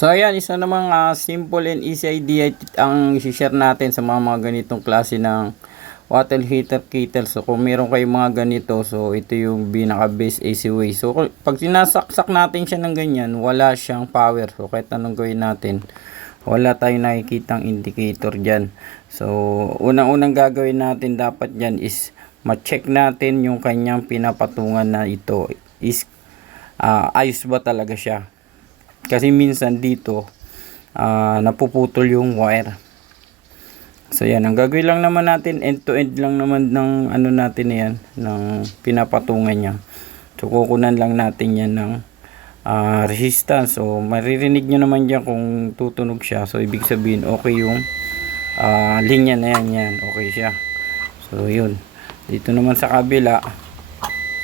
So ayan, isa namang simple and easy idea ang i-share natin sa mga ganitong klase ng water heater kettle. So kung meron kayong mga ganito, so ito yung pinaka best easy way. So pag sinasaksak natin siya ng ganyan, wala siyang power. So kahit anong gawin natin, wala tayong nakikitang indicator dyan. So unang-unang gagawin natin dapat dyan is ma-check natin yung kanyang pinapatungan na ito is ayos ba talaga siya. Kasi minsan dito napuputol yung wire. So yan, ang gagawin lang naman natin, end to end lang naman ng ano natin na yan, ng pinapatungan niya. So kukunan lang natin yan ng resistance. So maririnig nyo naman dyan kung tutunog siya. So ibig sabihin okay yung linya na yan, okay siya. So yun, dito naman sa kabila,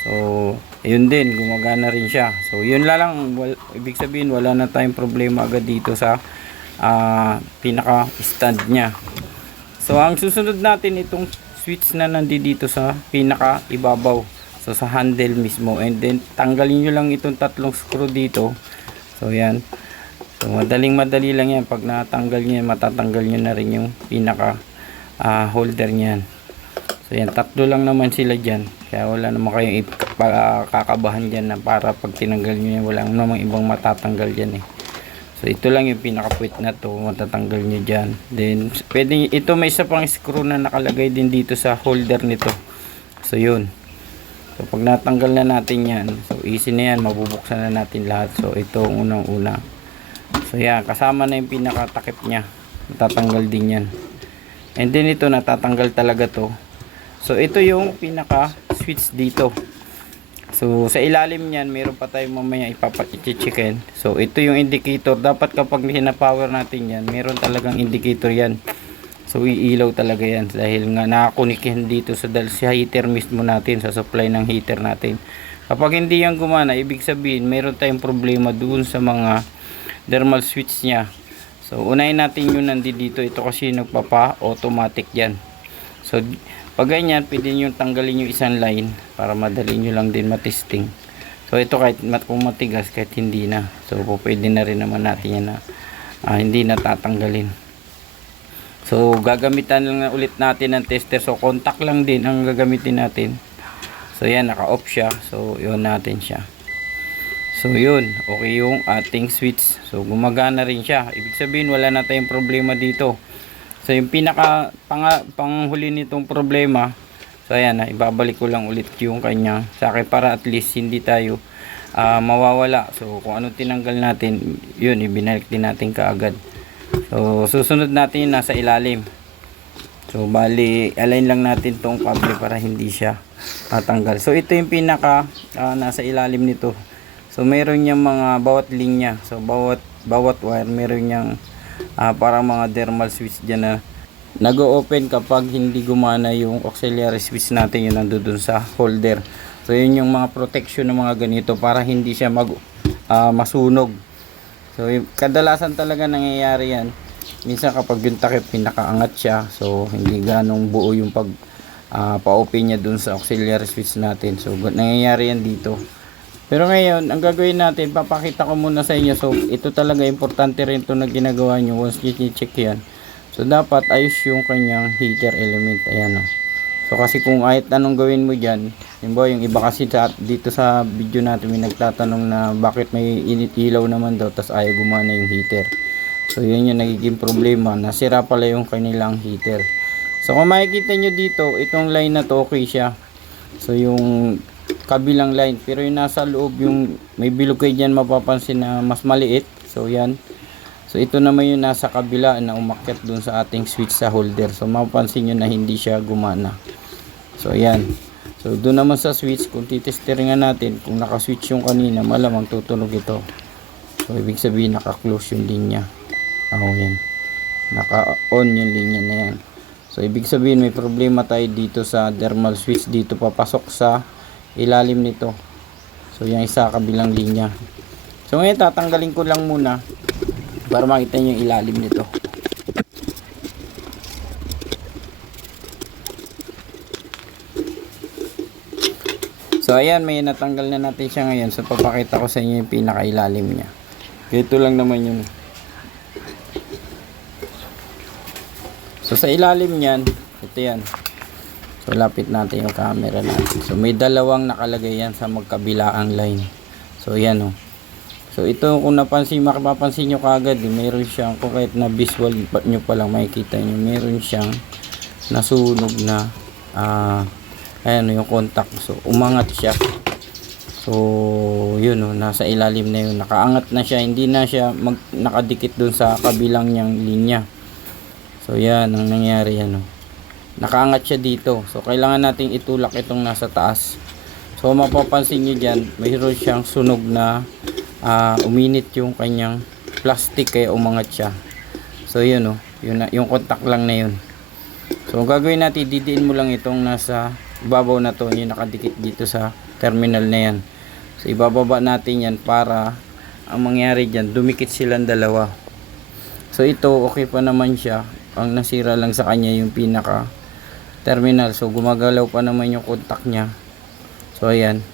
so yun din, gumagana rin siya. So yun lang, ibig sabihin wala na tayong problema agad dito sa pinaka stand nya. So ang susunod natin itong switch na nandito sa pinaka ibabaw, so sa handle mismo, and then tanggalin nyo lang itong tatlong screw dito. So yan, so madali lang yan. Pag natanggal nyo yan, matatanggal nyo na rin yung pinaka holder nyan. So yan, tatlo lang naman sila dyan, kaya wala naman kayong kakabahan dyan na para pag tinanggal nyo yan, wala namang ibang matatanggal dyan eh. So ito lang yung pinaka-puwit na to, matatanggal nyo dyan. Then pwede, ito may isa pang screw na nakalagay din dito sa holder nito. So yun, so pag natanggal na natin yan, so easy na yan, mabubuksan na natin lahat. So ito unang una, so yan, kasama na yung pinaka-takip nya, matatanggal din yan. And then ito, natatanggal talaga to. So ito yung pinaka switch dito. So sa ilalim niyan meron pa tayong mamaya ipapacheckin. So ito yung indicator. Dapat kapag hina-power natin yan, meron talagang indicator yan. So iilaw talaga yan dahil nga nakakunik yan dito sa heater mismo natin, sa supply ng heater natin. Kapag hindi yan gumana, ibig sabihin meron tayong problema doon sa mga thermal switch nya. So unahin natin yung nandito. Ito kasi nagpapa-automatic yan. So pag ganyan, pwede nyo tanggalin yung isang line para madali nyo lang din matesting. So ito kahit kung matigas, kahit hindi na, so pwede na rin naman natin yan na hindi na tatanggalin. So gagamitan lang na ulit natin ng tester. So contact lang din ang gagamitin natin. So yan, naka off siya. So yun natin siya. So yun, okay yung ating switch. So gumagana rin siya. Ibig sabihin wala na tayong problema dito. So yung pinaka panghuli nitong problema, so ayan, ibabalik ko lang ulit yung kanya sa akin para at least hindi tayo mawawala. So kung ano tinanggal natin, yun ibinalik din natin kaagad. So susunod natin yung nasa ilalim. So bali align lang natin tong kable para hindi siya tatanggal. So ito yung pinaka nasa ilalim nito. So meron niyang mga bawat linya, so bawat wire meron niyang para mga thermal switch dyan na nag-open kapag hindi gumana yung auxiliary switch natin, yung nandoon sa holder. So yun yung mga protection ng mga ganito para hindi siya masunog. So kadalasan talaga nangyayari yan minsan kapag yung takip pinakaangat siya, so hindi ganong buo yung pag pa-open niya dun sa auxiliary switch natin. So nangyayari yan dito. Pero ngayon, ang gagawin natin, papakita ko muna sa inyo. So, ito talaga, importante rin ito na ginagawa nyo once i-check yan. So, dapat ayos yung kanyang heater element. Ayan o. So, kasi kung kahit anong gawin mo dyan, yung iba kasi dito sa video natin, may nagtatanong na bakit may ilaw naman daw, tas ayaw gumana yung heater. So, yun yung nagiging problema. Nasira pala yung kanilang heater. So, kung makikita nyo dito, itong line na to, okay siya. So, yung kabilang line, pero yung nasa loob, yung may bilog kayo dyan, mapapansin na mas maliit. So yan, so ito naman yung nasa kabila na umakyat dun sa ating switch sa holder. So mapapansin nyo na hindi siya gumana. So yan, so dun naman sa switch, kung titesteringan natin kung naka-switch yung kanina, malamang tutunog ito. So ibig sabihin naka-close yung linya. Yan, naka-on yung linya na yan. So ibig sabihin may problema tayo dito sa thermal switch, dito papasok sa ilalim nito. So yung isa kabilang linya. So ngayon tatanggalin ko lang muna para makita nyo yung ilalim nito. So ayan, may natanggal na natin siya ngayon. So papakita ko sa inyo yung pinakailalim niya. Ito lang naman yung So sa ilalim niyan, ito yan. So lapit natin yung camera natin. So may dalawang nakalagay yan sa magkabilaang line. So yan oh. So ito kung mapapansin nyo kagad, meron siyang, kung kahit na visual nyo pa lang makikita nyo, meron siyang nasunog na ayan yung contact. So umangat siya. So yun oh, nasa ilalim na yun, nakaangat na siya, hindi na siya nakadikit dun sa kabilang niyang linya. So yan ang nangyari yan oh. Nakaangat siya dito. So kailangan nating itulak itong nasa taas. So mapapansin niyo diyan, mayroon siyang sunog na uminit yung kanyang plastic kaya umangat siya. So yun oh, yung contact lang na yun. So ang gagawin natin, didiin mo lang itong nasa ibabaw na to, yung nakadikit dito sa terminal na yan. So ibababa natin yan para ang mangyari diyan, dumikit silang dalawa. So ito okay pa naman siya. Ang nasira lang sa kanya yung pinaka terminal. So gumagalaw pa naman yung contact niya. So ayan.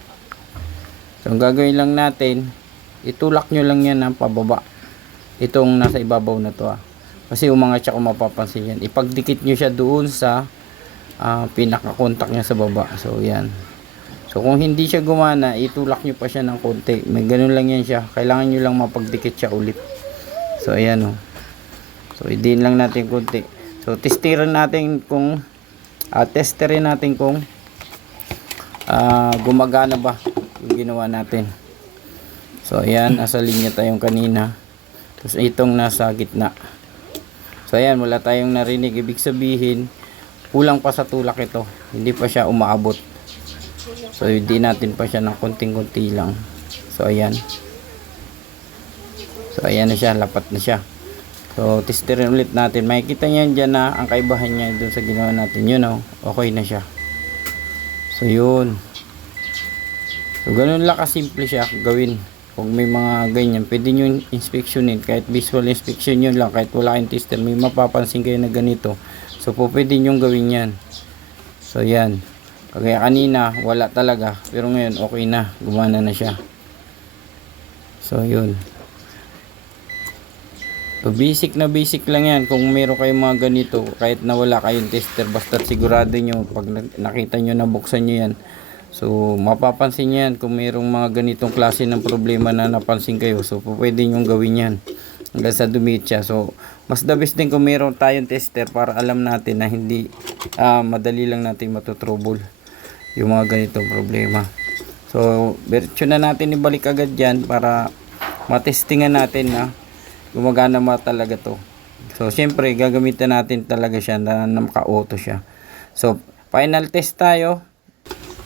So ang gagawin lang natin, itulak nyo lang yan ng pababa. Itong nasa ibabaw na to kasi umangat siya kung mapapansin yan. Ipagdikit nyo siya doon sa pinaka contact niya sa baba. So yan. So kung hindi siya gumana, itulak nyo pa siya ng konti. May ganun lang yan siya. Kailangan nyo lang mapagdikit siya ulit. So ayan oh. So i-din lang natin konti. So testerin natin kung gumagana ba yung ginawa natin. So ayan, nasa linya tayong kanina. Tapos itong nasa gitna. So ayan, wala tayong narinig. Ibig sabihin, kulang pa sa tulak ito. Hindi pa siya umaabot. So hindi natin pa siya ng konting-konti lang. So ayan. So ayan na siya, lapat na siya. So testerin ulit natin. Makikita niyan dyan na ang kaibahan niya doon sa ginawa natin. Yun oh, okay na siya. So yun. So ganun lang kasimple siya gawin. Kung may mga ganyan, pwede nyo inspeksyonin. Kahit visual inspection nyo lang, kahit wala kayong tester, may mapapansin kayo na ganito. So po pwede nyo gawin yan. So yan. Kaya kanina wala talaga, pero ngayon okay na, gumana na siya. So yun. So basic na basic lang yan. Kung meron kayong mga ganito, kahit na wala kayong tester, basta sigurado nyo pag nakita nyo na buksan nyo yan. So mapapansin nyo yan kung merong mga ganitong klase ng problema na napansin kayo. So pwede nyo gawin yan hanggang sa dumit siya. So mas the best din kung meron tayong tester para alam natin na hindi madali lang natin matutrouble yung mga ganitong problema. So virtue na natin ibalik agad yan para matestingan natin na gumagana ba talaga to. So syempre gagamitan natin talaga siya na maka-auto siya. So final test tayo.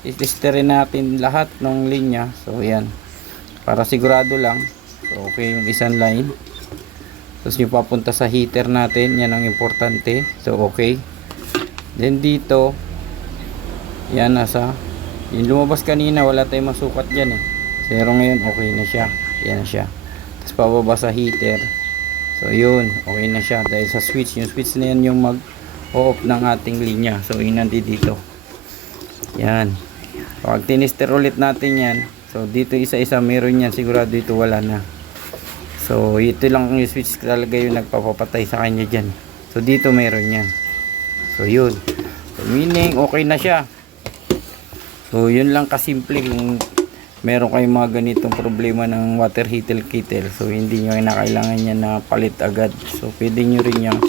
I-testerin natin lahat ng linya. So yan, para sigurado lang. So okay yung isang line. Tapos yung papunta sa heater natin, yan ang importante. So okay. Then dito, yan nasa, yung lumabas kanina wala tayong masukat dyan eh. Pero ngayon okay na siya. Yan na siya. Tapos pababa sa heater. So yun, okay na siya dahil sa switch. Yung switch na yan yung mag-off ng ating linya. So yun nandito dito. Yan. Pag tinister ulit natin yan, so dito isa-isa meron yan, sigurado dito wala na. So ito lang yung switch talaga yung nagpapapatay sa kanya dyan. So dito meron yan. So yun. So meaning okay na siya. So yun lang kasimple kung meron kayong mga ganitong problema ng water heater kettle. So hindi nyo kailangan niya na palit agad. So pwede nyo rin yung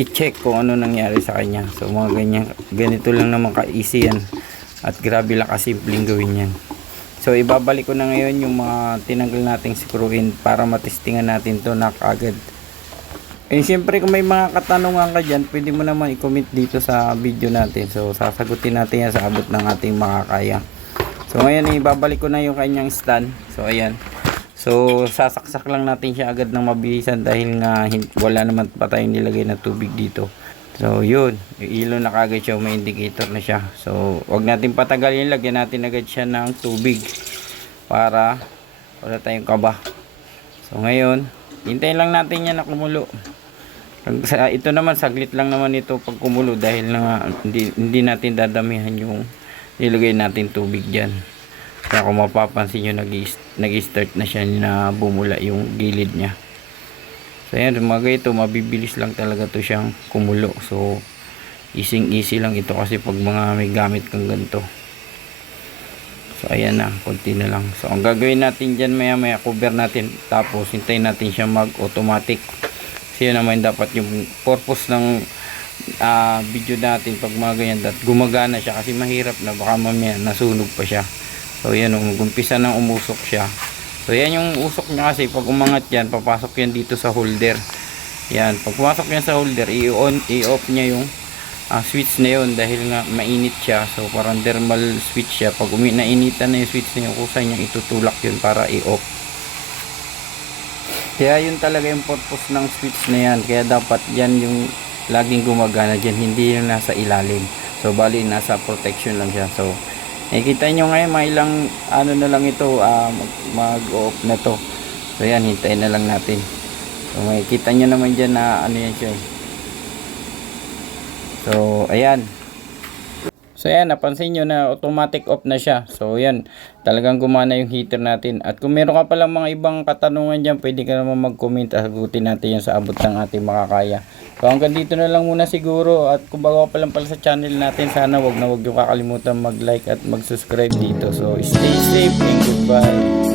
i-check kung ano nangyari sa kanya. So mga ganyan, ganito lang naman ka-easy yan. At grabe lang kasimpleng gawin yan. So ibabalik ko na ngayon yung mga tinanggal nating screw-in para matestingan natin to na kaagad. And syempre kung may mga katanungan ka dyan, pwede mo naman i-comment dito sa video natin. So sasagutin natin yan sa abot ng ating makakaya. So ngayon ibabalik ko na yung kanyang stand. So ayan. So sasaksak lang natin siya agad ng mabilisan dahil nga wala naman pa tayong nilagay na tubig dito. So yun, yung ilaw na kagad siya, may indicator na siya. So wag natin patagalin, lagyan natin agad siya ng tubig para wala tayong kaba. So ngayon, hintayin lang natin yan na kumulo. Ito naman, saglit lang naman ito pag kumulo dahil na hindi natin dadamihan yung nilagay natin tubig dyan. Kaya kung mapapansin nyo, nag-start na siya na bumula yung gilid niya. So ayan, mga ganito, mabibilis lang talaga to siyang kumulo. So easy lang ito kasi pag mga may gamit kang ganito. So ayan na, konti na lang. So ang gagawin natin dyan maya cover natin, tapos hintayin natin siya mag automatic. Kasi yun naman dapat yung purpose ng video natin pag mga ganyan, at gumagana siya, kasi mahirap na baka mamaya nasunog pa siya. So yan, umpisa nang umusok siya. So yan yung usok niya, kasi pag umangat yan, papasok yan dito sa holder. Yan, pag pumasok yan sa holder, i-off niya yung switch na yun, dahil nga mainit siya. So parang thermal switch siya. Pag nainitan na yung switch na yun, kusay niya itutulak yun para i-off. Kaya yun talaga yung purpose ng switch na yan. Kaya dapat yan yung laging gumagana dyan, hindi yung nasa ilalim. So bali nasa protection lang siya. So nakikita nyo ngayon, mga ilang ano na lang ito, mag-off na to. So yan, hintayin na lang natin. So makikita nyo naman dyan na ano yan siya. So ayan. So ayan, napansin nyo na automatic off na siya. So ayan, talagang gumana yung heater natin. At kung meron ka palang mga ibang katanungan dyan, pwede ka naman mag-comment at sagutin natin yan sa abot ng ating makakaya. So hanggang dito na lang muna siguro. At kung bago ka pa lang pala sa channel natin, sana wag na wag yung kakalimutan mag-like at mag-subscribe dito. So stay safe and goodbye.